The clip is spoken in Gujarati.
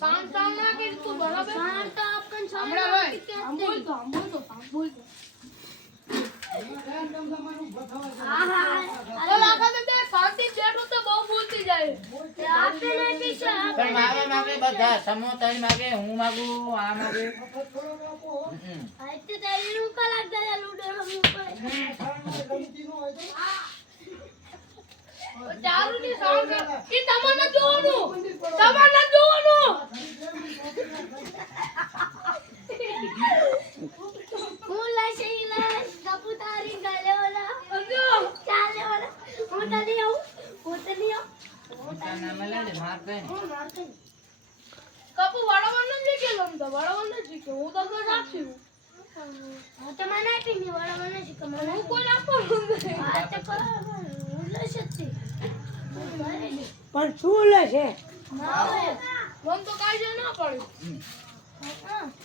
શાંત ના કે તું બરાબર શાંત આપકન શાંત હમ બોલ તો અરે લાગા દે શાંતિ બેઠો તો બહુ બોલતી જાય આપે નહીં પીછા પણ મારે માગે બધા સમો તઈ માગે હું માગું આ માગે આતે તારીનું કલાક દે લૂડો રમવું પડે ચાલુ ની સાઉન્ડ ઈ તમને જોવાનું હું લાશીલા કપૂતારી ગલે ઓલા ચાલે ઓલા હું તલી આવું ના મળે માર દે કપુ વડવાનું જ કેલો તો વડવાનું જ કે હું તો રાખી હું તો મને આપી ની વડવાનું જ કે મને હું કોઈ આપવાનું નહીં આ તો હું લસતી પણ શું લે છે મન તો કાઈ જ ના પડ્યું